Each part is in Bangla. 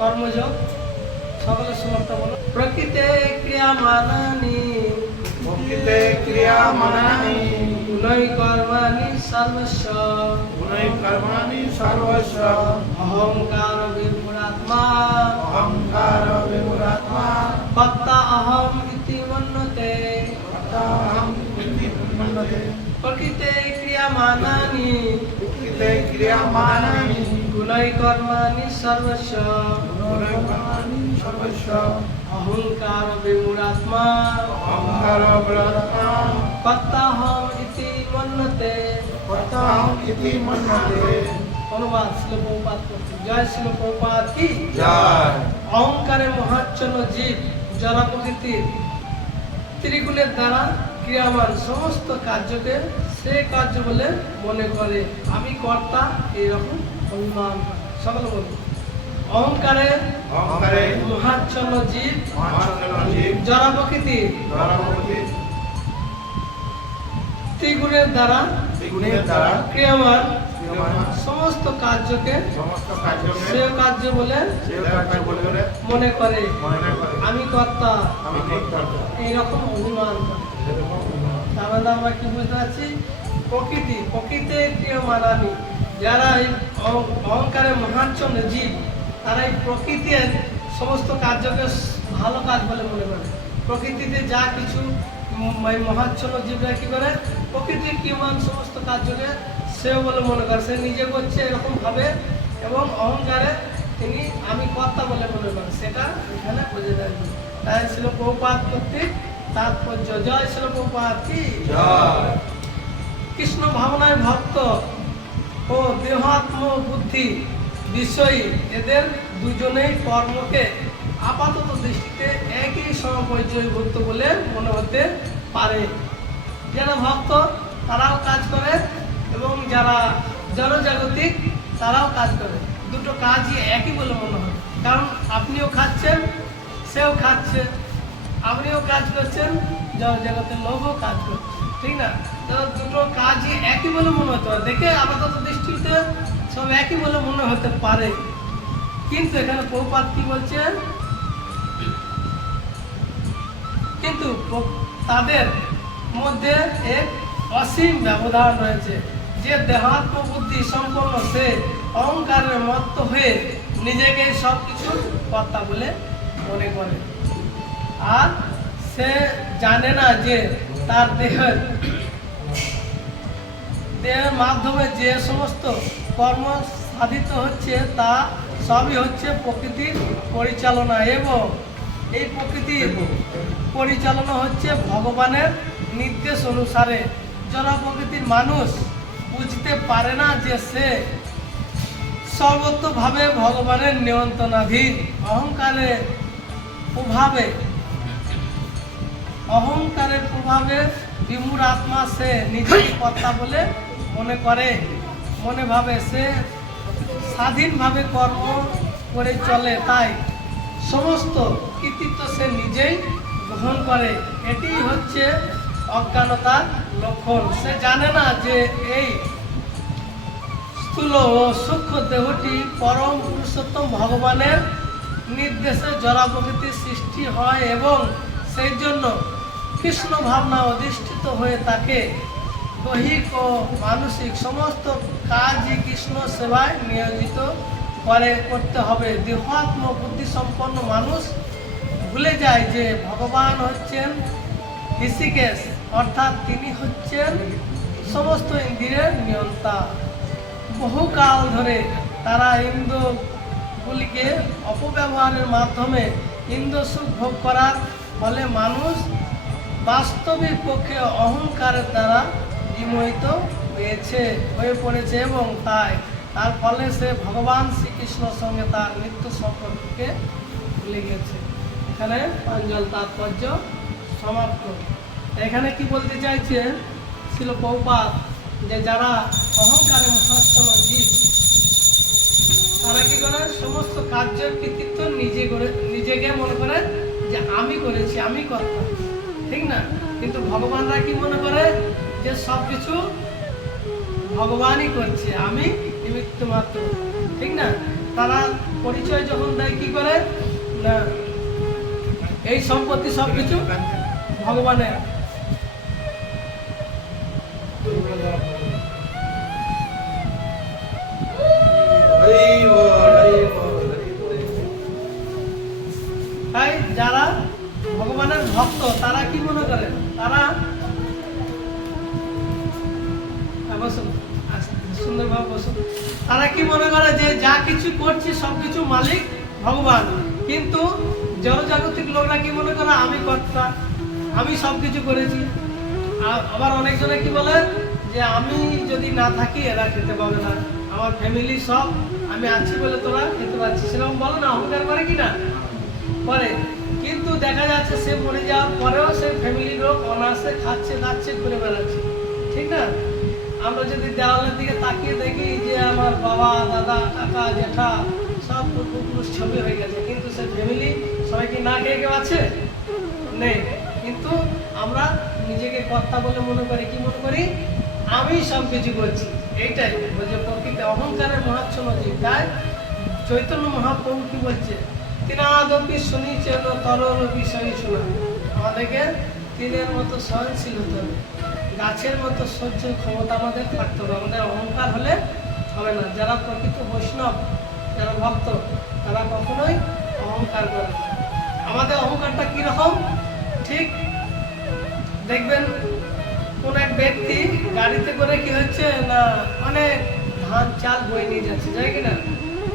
কর্মযোগ। সকলের শ্লোকটা বলো। প্রকৃতে ক্রিয়ামানানি প্রকৃতে ক্রিয়ামানানি গুণৈ কর্মাণি সর্বস্ব গুণৈ কর্মাণি সর্বস্ব অহংকার বিমূঢ়াত্মা অহংকার বিমূঢ়াত্মা কর্তা অহম ইতি মন্যতে। অহং ইতি মন্যতে। প্রকৃতে ক্রিয়ামানানি প্রকৃতে ক্রিয়ামানানি গুণৈ কর্মাণি সর্বস্ব গুণৈ কর্মাণি সর্বস্ব অহংকার বিমূঢ়াত্মা অহংকার বিমূঢ়াত্মা কর্তাহম ইতি মন্যতে। কর্তাহং ইতি মন্যতে। অনুবাদ শিল প্রভুপাদ করছে। জয় শিল প্রভুপাদ কি জয়। অহংকারে মহাচ্ছন্ন জীব জড় প্রকৃতির ত্রিগুণের দ্বারা ক্রিয়ামান সমস্ত কার্যকে সে কার্য বলে মনে করে। আমি কর্তা এইরকম অভিমান করে। সকলে বলুন। অহংকারে অহংকারে মহাচ্ছন্ন জীব মহাচ্ছন্ন জীব জড় প্রকৃতির জড়প্রকৃতির ত্রিগুণের দ্বারা ত্রিগুণের দ্বারা ক্রিয়ামান ক্রিয়মান সমস্ত কার্যকে সমস্ত কার্যকে সে কার্য বলে সে কার্য বলে মনে করে। মনে করে। আমি কর্তা আমি কর্তা। এইরকম অভিমান করে। তার মানে আমরা কি বুঝতে পারছি? প্রকৃতিতে ক্রিয়মানানি যারা এই অহংকারে মহাচ্ছন্ন জীব, তারা এই প্রকৃতির সমস্ত কার্যকে ভালো কাজ বলে মনে করে। প্রকৃতিতে যা কিছু মহাচ্ছন্ন জীবরা কি করে, প্রকৃতির ক্রিয়মান সমস্ত কার্যকে সেও বলে মনে করে। সে নিজে করছে এরকম ভাবে এবং অহংকারে তিনি আমি কর্তা বলে মনে করেন। সেটা এখানে বোঝা যায়। তাই ছিল প্রভুপাদ কর্তৃক তাৎপর্য। জয় ছিল প্রভুপাদ কি জয়। কৃষ্ণ ভাবনায় ভক্ত ও দেহাত্ম বুদ্ধি বিষয়ী এদের দুজনেই কর্মকে আপাতত দৃষ্টিতে একই সমপর্যায়ভুক্ত বলে মনে হতে পারে। যারা ভক্ত তারাও কাজ করে এবং যারা জড়জাগতিক তারাও কাজ করে। দুটো কাজই একই বলে মনে হয়। কারণ আপনিও খাচ্ছেন, সেও খাচ্ছে। আপনিও কাজ করছেন, জড়জগতের লোকও কাজ করছে। ঠিক না? তো দুটো কাজই একই বলে মনে হতে পারে। দেখে আপাতত দৃষ্টিতে সব একই বলে মনে হতে পারে। কিন্তু এখানে প্রভুপাদ কি বলছেন? কিন্তু তাদের মধ্যে এক অসীম ব্যবধান রয়েছে। যে দেহাত্ম বুদ্ধি সম্পন্ন সে অহংকারের মত্ত হয়ে নিজেকে সবকিছু কর্তা বলে মনে করে। আর সে জানে না যে তার দেহের মাধ্যমে যে সমস্ত কর্ম সাধিত হচ্ছে তা সবই হচ্ছে প্রকৃতির পরিচালনা এবং এই প্রকৃতির পরিচালনা হচ্ছে ভগবানের নির্দেশ অনুসারে। জড় প্রকৃতির মানুষ বুঝতে পারে না যে সে সর্বতভাবে ভগবানের নিয়ন্ত্রণাধীন। অহংকারের প্রভাবে বিমূঢ় আত্মা সে নিজেকে কর্তা বলে মনে করে। মনে ভাবে সে স্বাধীনভাবে কর্ম করে চলে, তাই সমস্ত কৃতিত্ব সে নিজেই গ্রহণ করে। এটি হচ্ছে অজ্ঞানতার লক্ষণ। সে জানে না যে এই স্থূল ও সূক্ষ্ম দেহটি পরম পুরুষোত্তম ভগবানের নির্দেশে জড় প্রকৃতির সৃষ্টি হয় এবং সেই জন্য কৃষ্ণ ভাবনা অধিষ্ঠিত হয়ে থাকে। দৈহিক ও মানসিক সমস্ত কাজই কৃষ্ণ সেবায় নিয়োজিত করতে হবে। দেহাত্ম বুদ্ধি সম্পন্ন মানুষ ভুলে যায় যে ভগবান হচ্ছেন ঋষিকেশ, অর্থাৎ তিনি হচ্ছেন সমস্ত ইন্দ্রিয়ের নিয়ন্তা। বহুকাল ধরে তারা ইন্দ্রগুলিকে অপব্যবহারের মাধ্যমে ইন্দ্র সুখ ভোগ করার ফলে মানুষ বাস্তবিক পক্ষে অহংকারের দ্বারা বিমোহিত হয়ে পড়েছে এবং তার ফলে সে ভগবান শ্রীকৃষ্ণের সঙ্গে তার মৃত্যু সম্পর্ককে ভুলে গেছে। এখানে প্রাঞ্জল তাৎপর্য সমাপ্ত। এখানে কি বলতে চাইছে ছিল প্রভুপাদ, যে যারা অহংকারে মহাচ্ছন্ন জীব তারা কি করে সমস্ত কার্যের কৃতিত্ব নিজেকে মনে করে যে আমি করেছি, আমি কর্তা। ঠিক না? কিন্তু ভগবানরা কি মনে করে যে সবকিছু ভগবানই করছে, আমি নিমিত্ত মাত্র। ঠিক না? তারা পরিচয় যখন দেয় কি করে না এই সম্পত্তি সবকিছু ভগবানের। তাই যারা ভগবানের ভক্ত তারা কি মনে করে, তারা বসুন সুন্দরভাবে বসুন, তারা কি মনে করে যে যা কিছু করছি সবকিছু মালিক ভগবান। কিন্তু জড়জাগতিক লোকরা কি মনে করে আমি কর্তা, আমি সবকিছু করেছি। আবার অনেকজনে কি বলে যে আমি যদি না থাকি এরা খেতে পাবে না, আমার ফ্যামিলি সব আমি আছি বলে তোরা খেতে পাচ্ছি, সেরকম বলো না, অহংকার করে কি না করে। কিন্তু দেখা যাচ্ছে সে মরে যাওয়ার পরেও সে ফ্যামিলির লোক অনায়াসে খাচ্ছে দাচ্ছে ঘুরে বেড়াচ্ছে, ঠিক না? আমরা যদি দেওয়ালের দিকে তাকিয়ে দেখি যে আমার বাবা দাদা কাকা জ্যাঠা সব পূর্বপুরুষ ছবি হয়ে গেছে, কিন্তু সে ফ্যামিলি সবাই কি না খেয়ে কেউ আছে? নেই। কিন্তু আমরা নিজেকে কর্তা বলে মনে করি, কি মনে করি আমি সব কিছু করছি। এইটাই বলছে প্রকৃতি অহংকারের মহাচ্ছন্ন জীব। তাই চৈতন্য মহাপ্রভু কি বলছে, তিনাদপি শুনিছেন তরল বিষয় শোনা, আমাদেরকে তীরের মতো সহনশীল হতে হবে, গাছের মতো সহ্য ক্ষমতা আমাদের থাকতে হবে। আমাদের অহংকার হলে হবে না। যারা প্রকৃত বৈষ্ণব, যারা ভক্ত, তারা কখনোই অহংকার করে না। আমাদের অহংকারটা কিরকম, ঠিক দেখবেন কোন এক ব্যক্তি গাড়িতে করে কি হচ্ছে না অনেক ধান চাল বয়ে নিয়ে যাচ্ছে, যায় কিনা?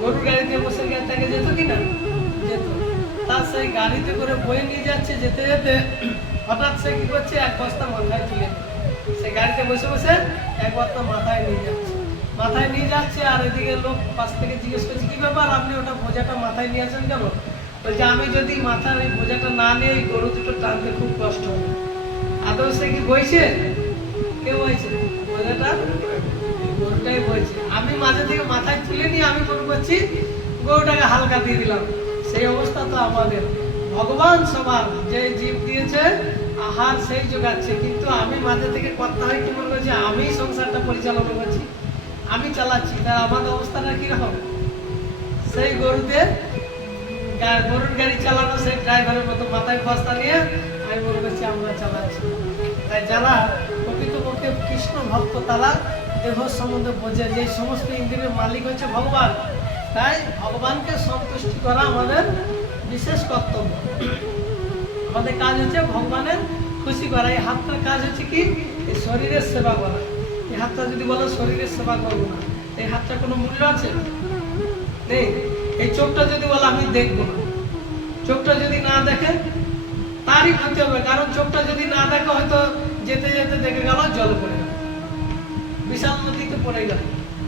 গরুর গাড়িতে বসে তাকে যেত কিনা? যেত। তার সেই গাড়িতে করে বয়ে নিয়ে যাচ্ছে, যেতে যেতে হঠাৎ সে কি করছে, এক বস্তা মাথায় তুলে সে গাড়িতে বসে বসে এক বস্তা মাথায় নিয়ে যাচ্ছে। আর এদিকে লোক পাশ থেকে জিজ্ঞেস করছে কি ব্যাপার, আপনি ওটা বোঝাটা মাথায় নিয়ে আসেন কেন? বলছে আমি যদি মাথার এই বোঝাটা না নিয়ে এই গরু দুটো টানতে খুব কষ্ট হবে। আদৌ সে কি বইছে? কেউ বইছে বোঝাটা? গরুটাই বইছে। আমি মাঝে থেকে মাথায় তুলে নিয়ে আমি মনে করছি গরুটাকে হালকা দিয়ে দিলাম। সেই অবস্থা তো আমাদের। ভগবান সবার যে জীব দিয়েছে আহার সেই যোগাচ্ছে, কিন্তু আমি মাঝে থেকে কর্তা হয়ে কি মনে করছি আমি সংসারটা পরিচালনা করছি, আমি চালাচ্ছি। তা আমাদের অবস্থাটা কিরকম? সেই গরুর গাড়ি চালানো সেই ড্রাইভারের মতো মাথায় বস্তা নিয়ে আমি মনে করছি আমরা চালাচ্ছি। তাই যারা প্রকৃতপক্ষে কৃষ্ণ ভক্ত তারা দেহ সম্বন্ধে বোঝে যে সমস্ত ইন্দ্রিয়ের মালিক হচ্ছে ভগবান। তাই ভগবানকে সন্তুষ্টি করা আমাদের বিশেষ কর্তব্য। আমাদের কাজ হচ্ছে ভগবানের খুশি করা। এই হাতটার কাজ হচ্ছে কি, এই শরীরের সেবা করা। এই হাতটা যদি বলো শরীরের সেবা করবো না, এই হাতটার কোনো মূল্য আছে? নেই। এই চোখটা যদি বলো আমি দেখবো না, চোখটা যদি না দেখে তারই ক্ষতি হবে। কারণ চোখটা যদি না দেখে হয়তো যেতে যেতে দেখে গেল জলে পড়ে গেল, বিশাল নদীতে পড়ে গেল।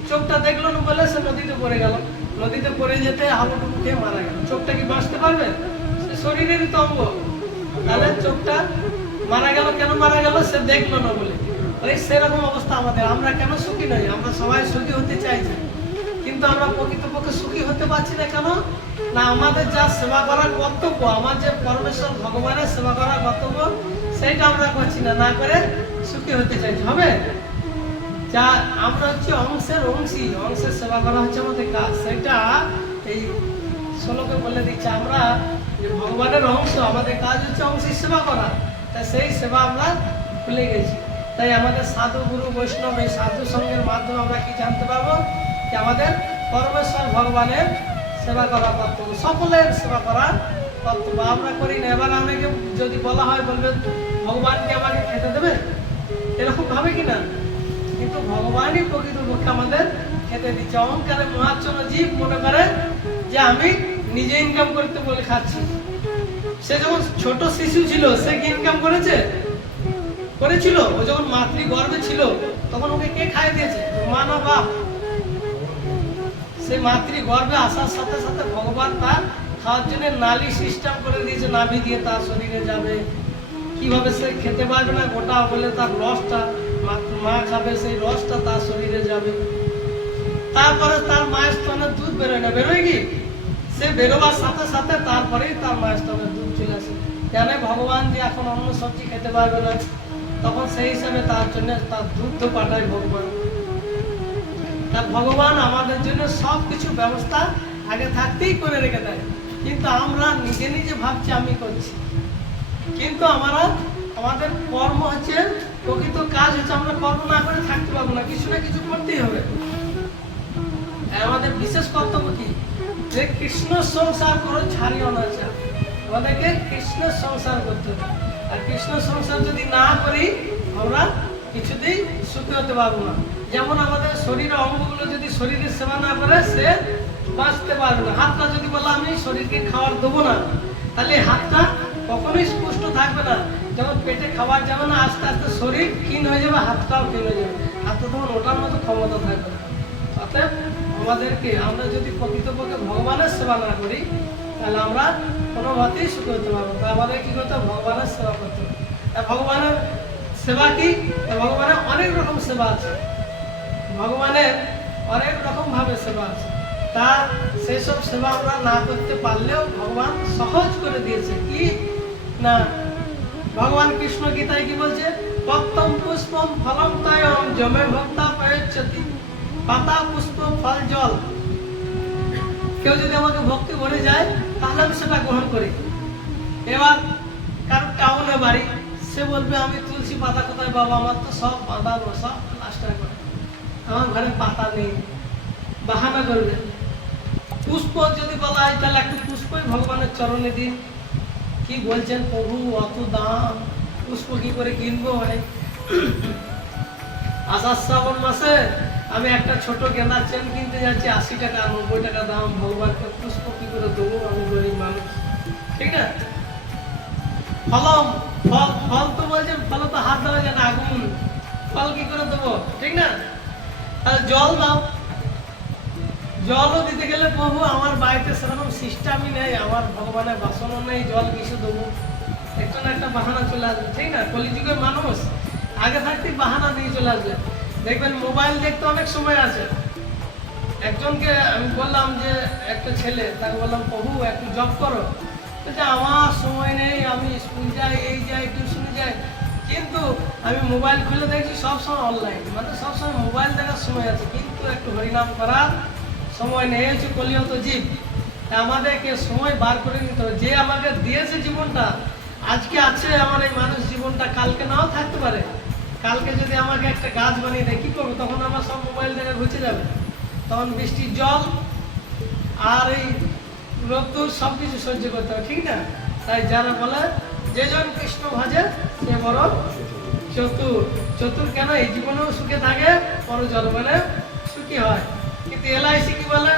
চোখটা দেখলো না বলে সে নদীতে পড়ে গেল, নদীতে পড়ে যেতে হাবুডুবু খেয়ে মারা গেল। চোখটা কি বাঁচতে পারবে? সে শরীরেরই তো অঙ্গ। তাহলে চোখটা মারা গেল, কেন মারা গেল? সে দেখলো না বলে। ওই সেরকম অবস্থা আমাদের। আমরা কেন সুখী নই? আমরা সবাই সুখী হতে চাইছি, কিন্তু আমরা প্রকৃতপক্ষে সুখী হতে পারছি না। কেন না আমাদের যা সেবা করার কর্তব্য, আমার যে পরমেশ্বর ভগবানের সেবা করার কর্তব্য, সেইটা আমরা করছি না, না করে সুখী হতে চাইছি। হবে? যা আমরা হচ্ছে অংশের অংশী, অংশের সেবা করা হচ্ছে আমাদের কাজ। সেটা এই শ্লোকে বলে দিচ্ছে আমরা যে ভগবানের অংশ, আমাদের কাজ হচ্ছে অংশের সেবা করা। তাই সেই সেবা আমরা ভুলে গেছি। তাই আমাদের সাধু গুরু বৈষ্ণব এই সাধু সঙ্গের মাধ্যমে আমরা কি জানতে পারবো যে আমাদের পরমেশ্বর ভগবানের সেবা করা কর্তব্য, সকলের সেবা করা কর্তব্য। আমরা করি না। এবার আমাকে যদি বলা হয় বলবে ভগবানকে আমাকে খেতে দেবে, এরকম ভাবে কিনা? কিন্তু ভগবানই প্রকৃতপক্ষে আমাদের খেতে দিচ্ছে। অহংকারে মহাচ্ছন্ন জীব মনে করে যে আমি নিজে ইনকাম করতে বলে খাচ্ছি। সে যখন ছোট শিশু ছিল সে কি ইনকাম করেছিল? ও যখন মাতৃ গর্ভে ছিল তখন ওকে কে খাইয়ে দিয়েছে? মা না বাপ? সে মাতৃ গর্ভে আসার সাথে সাথে ভগবান তার খাওয়ার জন্য নালী সিস্টেম করে দিয়েছে, নাভি দিয়ে তার শরীরে যাবে। কিভাবে সে খেতে পারবে না, গোটা বলে তার রসটা মা খাবে, সেই রসটা তার শরীরে যাবে। তারপরে তার মায়ের স্তনের দুধ বেরোয় না, বেরোয় কি? সে বেরোবার সাথে সাথে তারপরেই তার মায়ের স্তনের দুধ চলে আসে। জানে ভগবান যে এখন অন্য সবজি খেতে পারবে না, তখন সেই হিসাবে তার জন্য তার দুধ পাঠায় ভগবান। তা ভগবান আমাদের জন্য সব কিছু ব্যবস্থা আগে থাকতেই করে রেখে দেয়। কিন্তু আমরা নিজে নিজে ভাবছি আমি করছি, কিন্তু আমাদের কর্ম হচ্ছে, প্রকৃত কাজ হচ্ছে আমরা কর্ম না করে থাকতে পারবো না, কিছু না কিছু করতেই হবে। আমাদের বিশেষ কর্তব্য কি, যে কৃষ্ণ সংসার করো ছাড়িও না চাও। আমাদেরকে কৃষ্ণের সংসার করতে হবে। আর কৃষ্ণ সংসার যদি না করি আমরা কিছুতেই সুখী হতে পারবো না। যেমন আমাদের শরীরের অঙ্গগুলো যদি শরীরের সেবা না করে সে বাঁচতে পারবে না। হাতটা যদি বলে আমি শরীরকে খাবার দেবো না, তাহলে হাতটা কখনোই সুস্থ থাকবে না। যখন পেটে খাবার যাবে না, আস্তে আস্তে শরীর ক্ষীণ হয়ে যাবে, হাতটাও ক্ষীণ হয়ে যাবে, হাতটা তখন ওটার মতো ক্ষমতা থাকবে না। অতএব আমাদেরকে, আমরা যদি প্রকৃতপক্ষে ভগবানের সেবা না করি তাহলে আমরা কোনো মতেই সুখী হতে পারবো না। আমাদের কি করতে হবে, ভগবানের সেবা করতে হবে। ভগবানের সেবা কি, ভগবানের অনেক রকম সেবা আছে, ভগবানের অনেক রকম ভাবে সেবা আছে। তা সেই সব সেবা আমরা না করতে পারলেও ভগবান সহজ করে দিয়েছে। কি না, ভগবান কৃষ্ণ গীতায় কি বলছে, পত্তম পুষ্পম ফলম তয়ম যমে ভক্তা প্রয়চ্ছতি। পাতা, পুষ্প, ফল, জল, কেউ যদি আমাকে ভক্তি ভরে যায় তাহলে আমি সেটা গ্রহণ করি। এবার কারো টাউনে বাড়ি, সে বলবে আমি তুলসী পাতা কোথায় বাবা, আমার তো সব বাঁধা সব প্লাস্টার করে, আমার ঘরে পাতা নেই, বাহানা করবে। পুষ্প যদি বলা হয় তাহলে একটু পুষ্পই ভগবানের চরণে দিন। কি বলছেন প্রভু, অত দাম, পুষ্প কি করে কিনবো? আষাঢ় শ্রাবণ মাসে আমি একটা ছোট গেঁদার চেন কিনতে যাচ্ছি, 80 টাকা 90 টাকা দাম, ভগবানকে পুষ্প কি করে দেবো, আমি গরিব মানুষ, ঠিক না? ফলম, ফল, ফল তো বলছেন ফল তো হাত দেওয়া যায় না, আগুন, ফল কি করে দেবো, ঠিক না? তাহলে জল দাও, জলও দিতে গেলে প্রভু আমার বাড়িতে সেরকম সিস্টেমই নেই, আমার ভগবানের বাসনও নেই, জল কিছু দেবো, একটা না একটা বাহানা চলে আসবে, ঠিক না? কলিযুগের মানুষ আগে থাকতে বাহানা দিয়ে চলে আসবে। দেখবেন মোবাইল দেখতে অনেক সময় আছে। একজনকে আমি বললাম যে, একটা ছেলে, তাকে বললাম প্রভু একটু জব করো, বলছে আমার সময় নেই, আমি স্কুল যাই, এই যাই, টিউশনে যাই, কিন্তু আমি মোবাইল খুলে দেখছি সবসময় অনলাইন, মানে সবসময় মোবাইল দেখার সময় আছে, কিন্তু একটু হরিনাম করার সময় নেই। হচ্ছে কলিয়ত জীব, আমাদেরকে সময় বার করে নিতে হবে। যে আমাকে দিয়েছে জীবনটা, আজকে আছে আমার এই মানুষ জীবনটা, কালকে নাও থাকতে পারে। কালকে যদি আমাকে একটা গাছ বানিয়ে দেয় কি করবো, তখন আমার সব মোবাইল দেখে ঘুচে যাবে, তখন বৃষ্টির জল আর এই রোদ্দুর সবকিছু সহ্য করতে হবে, ঠিক না? তাই যারা বলে যেজন কৃষ্ণ ভাজে সে বড় চতুর। চতুর কেন, এই জীবনেও সুখে থাকে, পর জন্মে সুখী হয়। কিন্তু LIC কি বলে,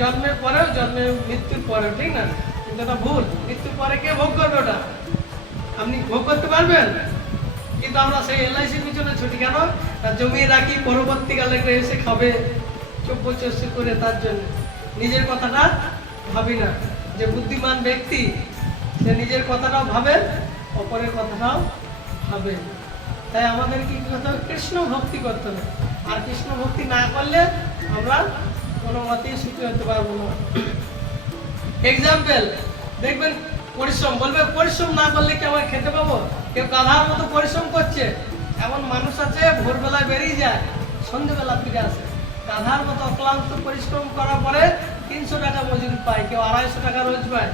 জন্মের পরেও, জন্মের মৃত্যুর পরেও, ঠিক না? কিন্তু এটা ভুল। মৃত্যুর পরে কে ভোগ করবে ওটা? আপনি ভোগ করতে পারবেন? কিন্তু আমরা সেই LICর পিছনে ছুটি কেন? জমিয়ে রাখি, পরবর্তীকালে এসে খাবে, চপ্পচস্যি করে, তার জন্য নিজের কথাটা ভাবি না। যে বুদ্ধিমান ব্যক্তি সে নিজের কথাটাও ভাবে, অপরের কথাটাও ভাবে। তাই আমাদের কি করতে হবে, কৃষ্ণ ভক্তি করতে হবে। আর কৃষ্ণ ভক্তি না করলে আমরা কোনো মতেই সুখী হতে পারবো না। এক্সাম্পল দেখবেন, পরিশ্রম, বলবে পরিশ্রম না করলে কি আমরা খেতে পাবো? কেউ গাধার মতো পরিশ্রম করছে, এমন মানুষ আছে ভোরবেলায় বেরিয়ে যায়, সন্ধ্যেবেলা ফিরে আসে। গাধার মতো অক্লান্ত পরিশ্রম করার পরে 300 টাকা মজুরি পায়, কেউ 250 টাকা রোজ পায়,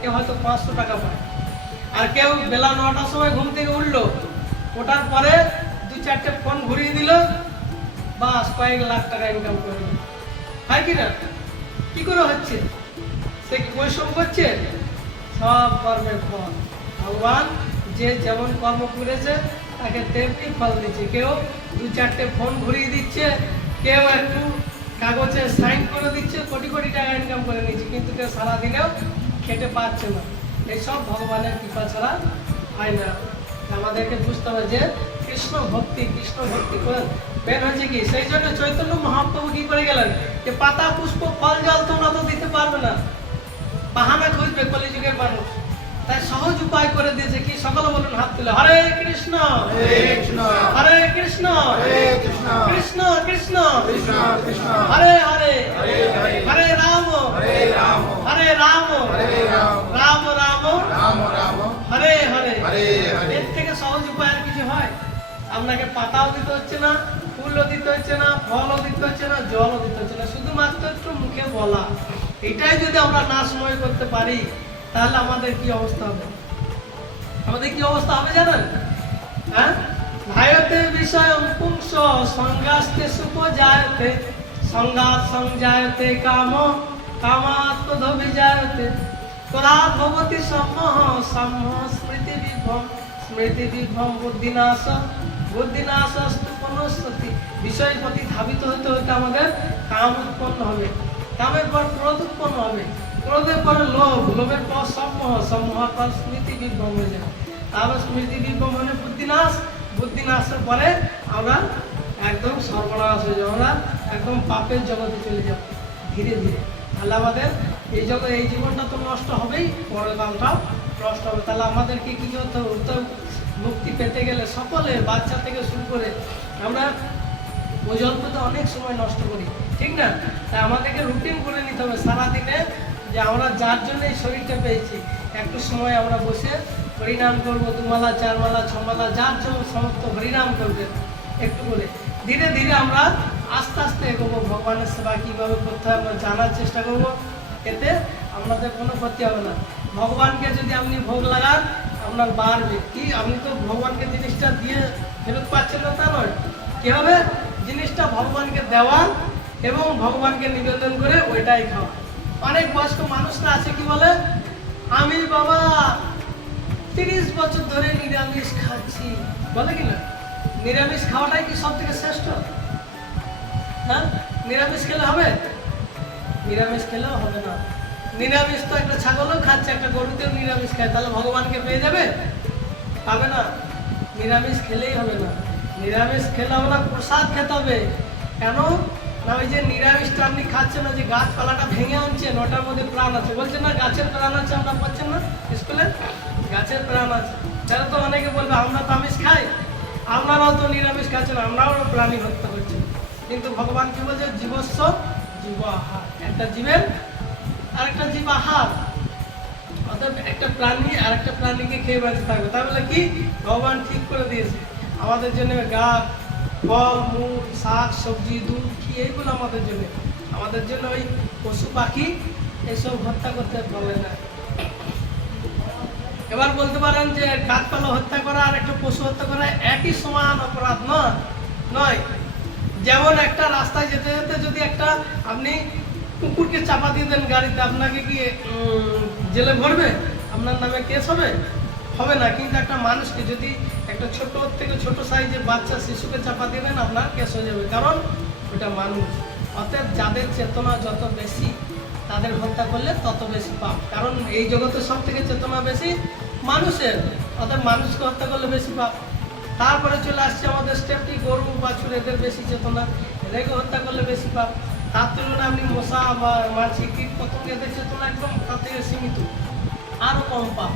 কেউ হয়তো 500 টাকা পায়। আর কেউ বেলা 9টার সময় ঘুম থেকে উঠলো, ওঠার পরে 2-4টে ফোন ঘুরিয়ে দিল, বাস কয়েক লাখ টাকা ইনকাম করে দিল। হয় কি না? কি করে হচ্ছে? সে কি পরিশ্রম করছে? সব কর্মের ফল ভগবান যে যেমন কর্ম করেছে তাকে তেমনি ফল দিচ্ছে। কেউ 2-4টে ফোন ঘুরিয়ে দিচ্ছে, কেউ একটু কাগজে সাইন করে দিচ্ছে, কোটি কোটি টাকা ইনকাম করে নিচ্ছে, কিন্তু কেউ সারাদিনেও খেতে পারছে না। এইসব ভগবানের কৃপা ছাড়া হয় না। আমাদেরকে বুঝতে হবে যে কৃষ্ণ ভক্তি করে বের হয়েছে কি, সেই জন্য চৈতন্য মহাপ্রভু কি করে গেলেন, যে পাতা, পুষ্প, ফল, জল তোমরা তো দিতে পারবে না, বাহানা খুঁজবে কলিযুগের মানুষ। তাই সহজ উপায় করে দিয়েছে কি, সকলে বলুন হাত তুলে, হরে কৃষ্ণ হরে কৃষ্ণ কৃষ্ণ কৃষ্ণ হরে হরে হরে রাম হরে রাম রাম রাম হরে হরে। এর থেকে সহজ উপায় আর কিছু হয়? আপনাকে পাতাও দিতে হচ্ছে না, ফুলও দিতে হচ্ছে না, ফলও দিতে হচ্ছে না, জলও দিতে হচ্ছে না, শুধুমাত্র একটু মুখে বলা। এটাই যদি আমরা নাশময় করতে পারি তাহলে আমাদের কি অবস্থা হবে? আমাদের কি অবস্থা হবে জানেন? হ্যাঁ, ভায়তে বিষয় পুংস সংগাস্তে সুপজায়তে সংগাত সংজায়তে কাম কামাত্মধবিজায়তে ক্রোধাৎ ভবতি সম্মোহ সম্মোহ স্মৃতি বিভ্রম স্মৃতি বিভ্রম বুদ্ধিনাশ বুদ্ধিনাশস্তু পুনঃস্তি। বিষয়ের প্রতি ধাবিত হতে হতে আমাদের কাম উৎপন্ন হবে, কামের পর ক্রোধ উৎপন্ন হবে, ক্রোধের পরে লোভ, লোভের পর সম্মোহ, সম্মোহের পর স্মৃতি বিভ্রম হয়ে যায়, তারপর স্মৃতি বিভ্রম মানে বুদ্ধিনাশ, বুদ্ধিনাশের পরে আমরা একদম সর্বনাশ হয়ে যাবো, আমরা একদম পাপের জগতে চলে যাব ধীরে ধীরে। তাহলে আমাদের এই জগৎ এই জীবনটা তো নষ্ট হবেই, পরের কালটাও নষ্ট হবে। তাহলে আমাদেরকে কি করতে হবে? উত্তম মুক্তি পেতে গেলে সকলে, বাচ্চা থেকে শুরু করে আমরা ওই জল্পতে অনেক সময় নষ্ট করি, ঠিক না? তাই আমাদেরকে রুটিন করে নিতে হবে সারাদিনে, যে আমরা যার জন্য এই শরীরটা পেয়েছি একটু সময় আমরা বসে হরিনাম করবো, 2 মালা 4 মালা 6 মালা যার জন্য সমস্ত হরিনাম করবে একটু করে। ধীরে ধীরে আমরা আস্তে আস্তে এগোবো, ভগবানের সেবা কীভাবে করতে হয় আমরা জানার চেষ্টা করবো, এতে আপনাদের কোনো ক্ষতি হবে না। ভগবানকে যদি আপনি ভোগ লাগান আপনার বাড়বে কি, আপনি তো ভগবানকে জিনিসটা দিয়ে ফেরত পাচ্ছেন না তা নয়, কী হবে? জিনিসটা ভগবানকে দেওয়া এবং ভগবানকে নিবেদন করে ওইটাই খাওয়া। অনেক বয়স্ক মানুষরা আছে কি বলে, আমি বাবা 30 বছর ধরে নিরামিষ খাচ্ছি, বলে কি না? নিরামিষ খাওয়াটাই কি সব থেকে শ্রেষ্ঠ? হ্যাঁ, নিরামিষ খেলে হবে? নিরামিষ খেলেও হবে না। নিরামিষ তো একটা ছাগলও খাচ্ছে, একটা গরুতেও নিরামিষ খায়, তাহলে ভগবানকে পেয়ে যাবে? পাবে না। নিরামিষ খেলেই হবে না, নিরামিষ খেলে হবে না, প্রসাদ খেতে হবে। কেন না? ওই যে নিরামিষটা আপনি খাচ্ছেন না, যে গাছপালাটা ভেঙে আনছেন, ওটার মধ্যে প্রাণ আছে, বলছেন না গাছের প্রাণ আছে, আমরা পাচ্ছেন না স্কুলে? গাছের প্রাণ আছে। তারা তো অনেকে বলবে আমরা তো আমিষ খাই, আপনারাও তো নিরামিষ খাচ্ছেন, আমরাও প্রাণী হত্যা করছি। কিন্তু ভগবান কি বলছে? জীবস্ব জীব আহার, একটা জীবের আরেকটা জীব আহার, অর্থাৎ একটা প্রাণী আর একটা প্রাণীকে খেয়ে বেঁচে থাকবে। তাই বলে কি ভগবান ঠিক করে দিয়েছে আমাদের জন্য গাছ, ফল, মূল, শাক, সবজি, দুধ, ঘি, এইগুলো আমাদের জন্য। আমাদের জন্য ওই পশু পাখি এসব হত্যা করতে পারবে না। এবার বলতে পারেন যে গাছপালা হত্যা করা আর একটা পশু হত্যা করা একই সমান অপরাধ নয়। যেমন একটা রাস্তায় যেতে যেতে যদি একটা আপনি কুকুরকে চাপা দিয়ে দেন গাড়িতে, আপনাকে কি জেলে ভরবে? আপনার নামে কেস হবে? হবে না। কিন্তু একটা মানুষকে যদি একটা ছোট থেকে ছোট সাইজের বাচ্চা শিশুকে চাপা দিবেন, আপনার কেস হয়ে যাবে, কারণ ওটা মানুষ। অতএব যাদের চেতনা যত বেশি তাদের হত্যা করলে তত বেশি পাপ, কারণ এই জগতে সব থেকে চেতনা বেশি মানুষের, অতএব মানুষকে হত্যা করলে বেশি পাপ। তারপরে চলে আসছে আমাদের স্টেপটি, গরু বাছুর, এদের বেশি চেতনা, এদেরকে হত্যা করলে বেশি পাপ। তার তুলনায় আপনি মশা বা মাছি, কীট পতঙ্গ, এদের চেতনা একদম তার থেকে সীমিত, আরও কম পাপ।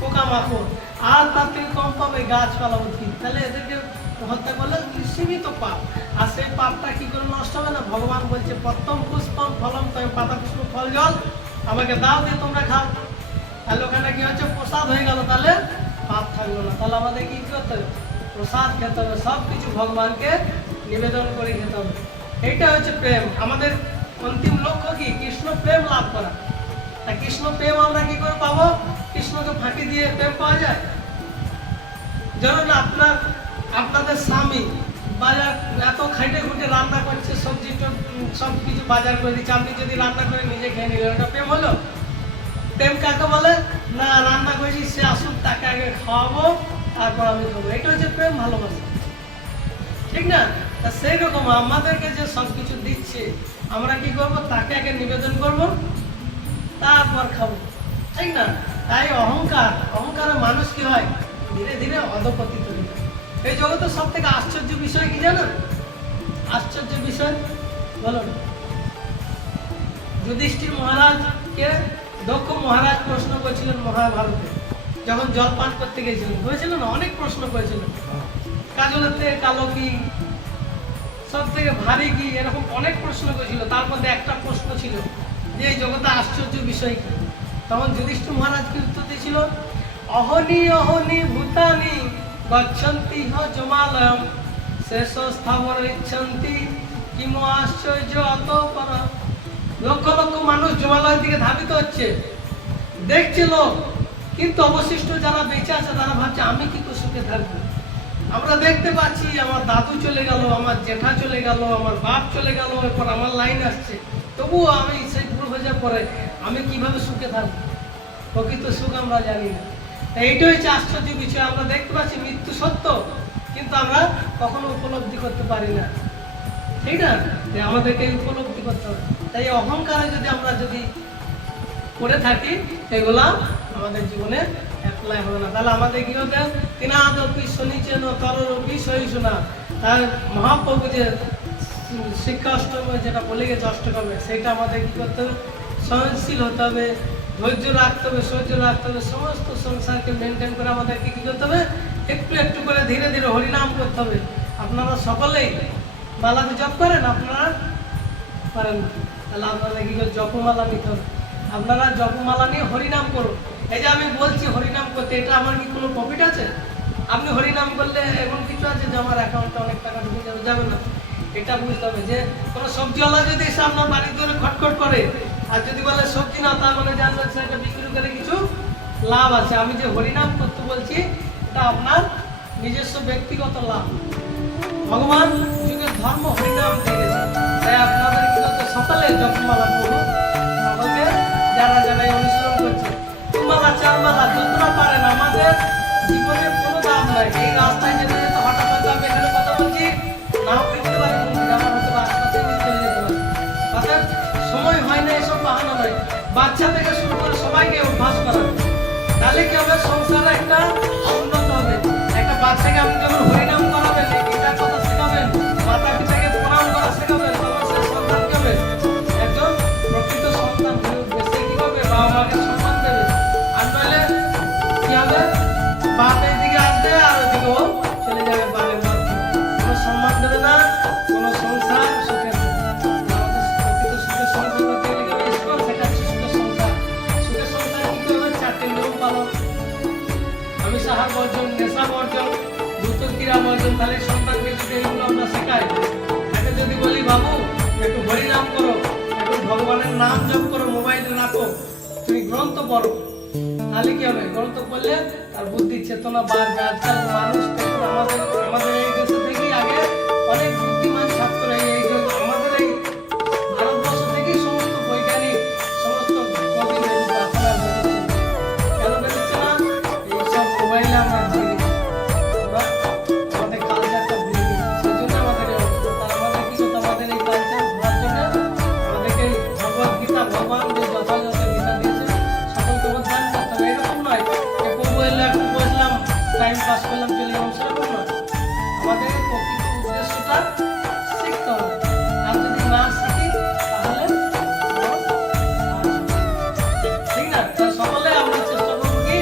পোকামাকড় আর তার থেকে কম পাবে গাছপালা, উদ্ভিদ, তাহলে এদেরকে হত্যা করলে সীমিত পাপ। আর সেই পাপটা কি করে নষ্ট হবে না? ভগবান বলছে প্রথম পুষ্পম ফলম, তুমি পাতা পুষ্প ফল জল আমাকে দাও, দিয়ে তোমরা খাও। তাহলে ওখানে কি হচ্ছে? প্রসাদ হয়ে গেল, তাহলে পাপ থাকলো না। তাহলে আমাদের কি করতে হবে? প্রসাদ খেতে হবে, সব কিছু ভগবানকে নিবেদন করে খেতে হবে। এইটা হচ্ছে প্রেম। আমাদের অন্তিম লক্ষ্য কি? কৃষ্ণ প্রেম লাভ করা। তা কৃষ্ণ প্রেম আমরা কি করে পাবো? কৃষ্ণকে ফাঁকি দিয়ে প্রেম পাওয়া যায়? ধরুন আপনাদের স্বামী বাজার এত খাইটে খুঁটে রান্না করছে, সবজি সব কিছু বাজার করে দিচ্ছে, আপনি যদি রান্না করে নিজে খেয়ে নিলেন, ওটা প্রেম হলো? প্রেম কাকে বলে? না, রান্না করেছি, সে আসুক, তাকে আগে খাওয়াবো, তারপর আমি খাবো, এটা হচ্ছে প্রেম, ভালোবাসা, ঠিক না? তা সেই রকম আমাদেরকে যে সব কিছু দিচ্ছে, আমরা কি করব? তাকে আগে নিবেদন করব, তারপর খাবো, ঠিক না? তাই অহংকারে মানুষ কি হয়? ধীরে ধীরে অধপতিত হয়ে যায়। এই জগতের সব থেকে আশ্চর্য বিষয় কি জানেন? আশ্চর্য বিষয় বলুন। যুধিষ্ঠির মহারাজকে দক্ষ মহারাজ প্রশ্ন করেছিলেন মহাভারতে, যখন জলপান করতে গেছিলেন, হয়েছিল না? অনেক প্রশ্ন করেছিলেন, কাজলের থেকে কালো কি, সব থেকে ভারী কি, এরকম অনেক প্রশ্ন করেছিল। তার মধ্যে একটা প্রশ্ন ছিল যে এই জগতে আশ্চর্য বিষয় কি? তখন যুধিষ্ঠির মহারাজ কি উত্তর দিয়েছিল? অহনি অহনি ভূতানি গচ্ছন্তি জমালয়ম শেষ স্থাবর ইচ্ছন্তি কিম আশ্চর্য অতঃপর। লক্ষ লক্ষ মানুষ জমালয়ের দিকে ধাবিত হচ্ছে, দেখছে লোক, কিন্তু অবশিষ্ট যারা বেঁচে আছে তারা ভাবছে আমি কি করে সুখে থাকবো। আমরা দেখতে পাচ্ছি আমার দাদু চলে গেল, আমার জেঠা চলে গেল, আমার বাপ চলে গেল, এরপর আমার লাইন আসছে, তবুও আমি সেই বুড়ো হয়ে যাওয়ার পরে আমি কিভাবে সুখে থাকবো। প্রকৃত সুখ আমরা জানি না। তাই এইটাই হচ্ছে আশ্চর্য বিষয়। আমরা দেখতে পাচ্ছি মৃত্যু সত্য, কিন্তু আমরা কখনো উপলব্ধি করতে পারি না, ঠিক না? যে আমাদেরকে উপলব্ধি করতে হবে। তাই অহংকারে যদি করে থাকি, এগুলা আমাদের জীবনে অ্যাপ্লাই হবে না। তাহলে আমাদের কি হতে, কিনাদপি শনিচেন তররপি সহিষ্ণুনা, তার মহাপ্রভু যে শিক্ষা অষ্টমে যেটা বলে গেছে অষ্টকমে, সেটা আমাদের কি করতে হবে, সহনশীল হতে হবে, ধৈর্য রাখতে হবে, সহ্য রাখতে হবে, সমস্ত সংসারকে মেনটেন করে আমাদেরকে কি করতে হবে, একটু একটু করে ধীরে ধীরে হরিনাম করতে হবে। আপনারা সকলেই মালাতে জপ করেন, আপনারা পারেন না, তাহলে আপনাদের কি করে জপমালা নিতে হবে। আপনারা জপমালা নিয়ে হরিনাম করুন। এই যে আমি বলছি হরিনাম করতে, এটা আমার কি কোনো প্রফিট আছে? আপনি হরিনাম করলে এমন কিছু আছে যে আমার অ্যাকাউন্টে অনেক টাকা ঢুকে যাবে? যাবে না। এটা বুঝতে হবে যে কোনো সবজিওয়ালা যদি এসে আপনার বাড়ির ধরে খটখট করে আর যদি বলে সবজি না, তার মানে জানবেন সেটা বিক্রি করে কিছু লাভ আছে। আমি যে হরিনাম করতে বলছি এটা আপনার নিজস্ব ব্যক্তিগত লাভ। ভগবান যুগের ধর্ম হরিনাম দিয়ে গেছে। তাই আপনাদের কি করতে, সকালে জপমালা করুন। সকলকে যারা যারা এই অনুশীলন করছে, দুমালা চারমালা যতটা পারেন। আমাদের জীবনে কোনো দাম নাই। এই রাস্তায় যেতে যেতে হঠাৎ হয়তো আমি এখানে কথা বলছি, নাও ফিরতে পারি, আমার হয়তো আশপাশে চলে যেতে পারি। অর্থাৎ সময় হয় না, এসব বাহানা নয়। বাচ্চা থেকে শুরু করে সবাইকে অভ্যাস করাবে, তাহলে কি হবে, সংসারে একটা উন্নত হবে। একটা বাচ্চাকে আপনি যখন হরিনাম করাবেন, এটার কথা শেখাবেন, মাতা পিতাকে প্রণাম করা শেখাবেন, তখন সে সন্তান কি হবে, একজন প্রকৃত সন্তান হয়ে উঠবে। সে কি করবে, বাবা মাকে সম্মান দেবে। আর নইলে কি হবে, বাপ এদিকে আসবে আর ওদিকে ও চলে যাবে বাড়ির মধ্যে, কোনো সম্মান দেবে না, কোনো সংসার সুখে হবে না। আমাদের প্রকৃত সুখের সংসার করতে গেলে কি হবে, স্কুল শেখাচ্ছে সুখের সংসার। সুখের সংসার কি করবে, 4টি নিয়ম পালন, আমিষ আহার বর্জন, নেশা বর্জন, দ্রুত ক্রীড়া বর্জন। তাহলে সন্তানকে যদি এইগুলো আমরা শেখাই, তাকে যদি বলি বাবু একটু হরিনাম করো, একটু ভগবানের নাম জপ করো, মোবাইলে রাখো, তুমি গ্রন্থ পড়ো, তাহলে কি হবে, গ্রন্থ পড়লে তার বুদ্ধি চেতনা বাড়বে। আজকাল মানুষ দেখুন, আমাদের এই দেশে থেকেই আগে অনেক বুদ্ধিমান ছাত্র আমাদের এই ভারতবর্ষ থেকেই সমস্ত বৈজ্ঞানিক, সমস্ত কবি বেরোচ্ছে। আপনারা বেরোচ্ছে কেন বেরোচ্ছে না? এইসব মোবাইলে আমরা ভুলে গেছি, আমাদের কালচারটা ভুলে গেছি, সেই জন্য আমাদের এই অবস্থা। তা আমাদের কি করতে, আমাদের এই কালচার ভোলার জন্য আমাদেরকে ভগবদ গীতা, ভগবান যে যথাযথ গীতা দিয়েছে সকলকে অধ্যয়ন করতে হবে। এরকম নয় যে পড়বো এলে একটু বসলাম, টাইম পাস করলাম, চলে গেলাম, সেরকম নয়। আমাদের প্রকৃত উদ্দেশ্যটা শিখতে হবে। আর যদি না শিখি তাহলে ঠিক না। সকলে আমরা চেষ্টা করবো কি,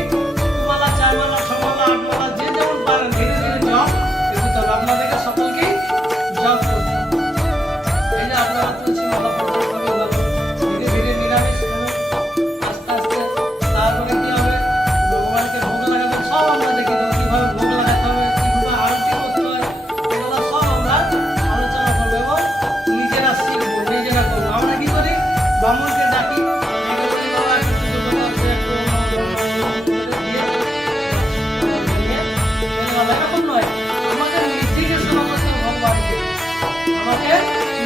দুমালা চারমালা ছমালা আটমালা যে যেমন পারেন ধীরে ধীরে জব এগোতে হবে। আপনাদেরকে সকলকেই জব করতে হবে। এই যে আপনারা তুলসী মালা পড়তে হবে, ধীরে ধীরে নিরামিষ খাবেন, আস্তে আস্তে। তারপরে কি হবে, ভগবানকে ভোগ লাগাবেন। সব আমরা দেখে দেবো কিভাবে ভোগ লাগাতে হবে, কিভাবে আরতি করতে হয়, এগুলো সব আমরা আলোচনা করবো এবং নিজেরা শিখবো, নিজেরা করবো। আমরা কি করি, ব্রাহ্মণকে ডাকি, এরকম নয়। আমাকে নিজেকে সেবা করতে হবে ভগবানকে, আমাকে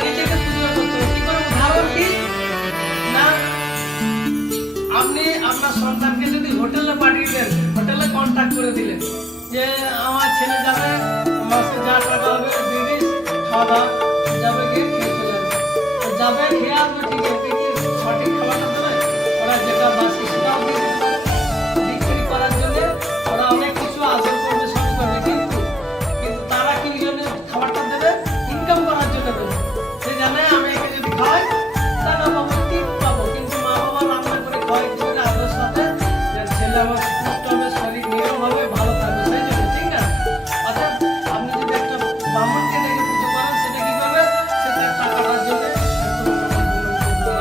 নিজেকে পূজা করতে হবে। কি করে, উদাহরণ কি না, আপনি আপনার সন্তানকে যদি হোটেলে পাঠিয়ে দেন, হোটেলে কন্ট্যাক্ট করে দিলেন যে আমার ছেলে যাবে, মাসে যা টাকা হবে দিয়ে দিস, খাওয়া দাওয়া, যাবে, গিয়ে খেয়ে চলে যাবে। তো যাবে, খেয়ে আসবে, ঠিক আছে, কি সঠিক খাবারটা দেবে? ওরা যেটা বাসি সেটাও দিয়ে দিতে পারে। বিক্রি করার জন্য ওরা অনেক কিছু আদর করবে, সব করবে, কিন্তু তারা কি জন্য খাবারটা দেবে? ইনকাম করার জন্য দেবে। সে জানে আমি একে যদি খাওয়াই টাকা পাবো, টিপ পাবো, কিন্তু মা বাবা রান্না করে খাওয়াই কি করে আদর সাথে, যে ছেলে আমার সুস্থ হবে, শরীর নিরোগ হবে, ভালো থাকবে, সেই জন্য, ঠিক না? অর্থাৎ আপনি যদি একটা ব্রাহ্মণকে ডেকে পুজো করেন, সেটা কি করবে, সেটা টাকাটার জন্য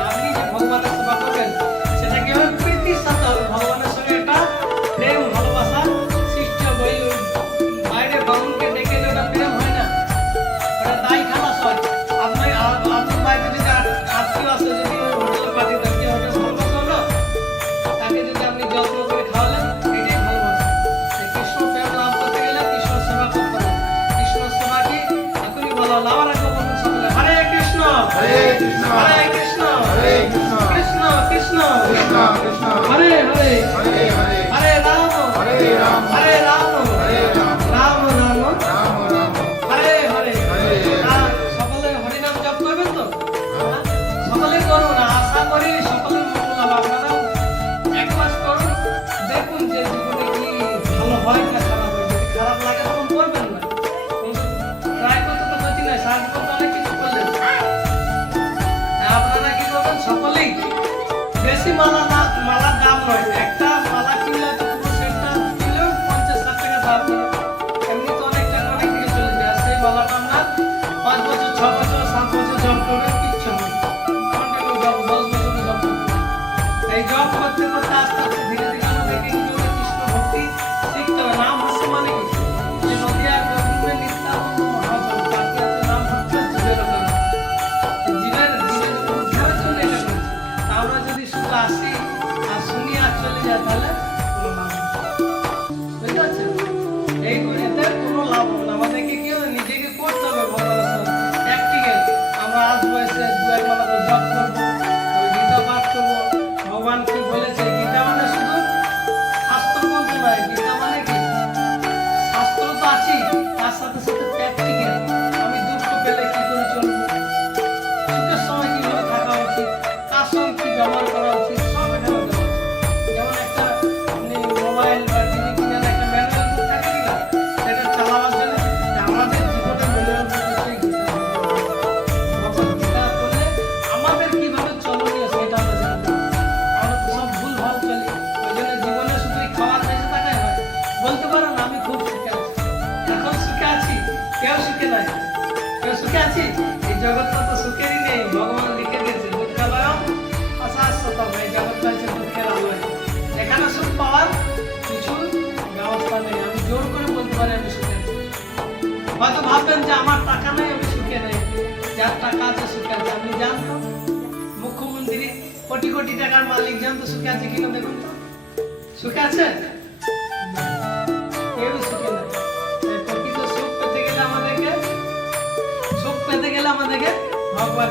আপনি যে ভগবানের সেবা করবেন, সেটা কি হবে, প্রীতির সাথে হবে। ভালো আবার একবার বলুন সকলে হরে কৃষ্ণ হরে কৃষ্ণ হরে কৃষ্ণ হরে কৃষ্ণ কৃষ্ণ কৃষ্ণ কৃষ্ণ কৃষ্ণ হরে হরে হরে হরে হরে রাম হরে রাম হরে রাম হরে রাম রাম রাম রাম রাম হরে হরে হরে আর সকলে হরিনাম জপ করবেন তো হ্যাঁ? সকলে করুন আশা করি সকলের মঙ্গল হবে আপনারা এক মাস করুন দেখুন যে জীবনে কি ভালো হয় না খারাপ হয় যদি খারাপ লাগে তখন করবেন না ট্রাই করতে তো ক্ষতি নাই সাহায্য করতে অনেক কিছু করলেন আপনারা কি করবেন সকলেই বেশি মালার দাম নয় একটা মালা কিনলে তো পুরো সেটটা কিনলেও 50-60 টাকা দাম নিয়ে এমনি তো অনেক টাকা অনেক দিকে চলে যায় আর সেই মালাটা আমরা 5 বছর 6 বছর 7 বছর জব করবেন কিচ্ছু হবে কন্টিনিউ জব 10 বছর জব করবেন এই জব করতে করতে আস্তে আস্তে ধীরে ধীরে আমাদেরকে কি হবে কৃষ্ণ ভক্তি শিখতে হবে নাম হচ্ছে মানে কি যে নদিয়া গোবিন্দ নিত্যানন্দ মহাজন তাকে নাম হচ্ছে জীবের কারণ জীবের উদ্ধারের জন্য এটা করছে তা আমরা যদি শুধু আসি আর শুনি আর চলে যায় তাহলে কোনো লাভ হবে না। বুঝতে পারছেন এই এতে কোনো লাভ হবে না আমাদেরকে কি হবে নিজেকে করতে হবে ভগবানের সাথে প্র্যাকটিক্যাল আমরা আসবো এসে দু এক মালা করে জপ করবো আমি গীতা পাঠ করবো ভগবান কি বলেছে গীতা মানে শুধু শাস্ত্রগ্রন্থ নয় গীতা মানে কি শাস্ত্র তো আছেই তার সাথে সাথে প্র্যাকটিক্যাল আমি দুঃখ পেলে কি করে চলবো সুখের সময় কিভাবে থাকা উচিত কার সঙ্গে কি ব্যবহার করা উচিত সব এখানে দেওয়া আছে। যেমন একটা আপনি মোবাইল বা টিভি কিনেন একটা ম্যানুয়াল বুক থাকে কিনা সেটা চালাবার জন্য যে আমাদের জীবনের ম্যানুয়াল বুক হচ্ছে গীতা ভগবত গীতা করলে আমাদের কিভাবে চলনীয় সেটা আমরা জানতে পারবো। আমরা তো সব ভুল ভাল চলি ওই জন্য জীবনে শুধু এই খাওয়ার বেঁচে থাকাই হয় বলতে পারেন আমি খুব সুখে আছি এখন সুখে আছি কেউ সুখে নাই কেউ সুখে আছি এই জগৎটা তো সুখেরই নেই ভগবান লিখে দিয়েছে দুঃখালয়ম অশাশ্বতম এই জগৎটা হচ্ছে দুঃখের আলয় এখানে সুখ পাওয়ার কিছু ব্যবস্থা নেই আমি জোর করে বলতে পারি আমি সুখে আছি হয়তো ভাববেন যে আমার টাকা নেই আমি সুখে নেই যার টাকা আছে সুখে আছে আপনি জানতো মুখ্যমন্ত্রী কোটি কোটি টাকার মালিক জানতো সুখে আছে কিনা দেখুন তো সুখে আছে কেউ সুখে নেই এই প্রকৃত সুখ পেতে গেলে আমাদেরকে ভগবান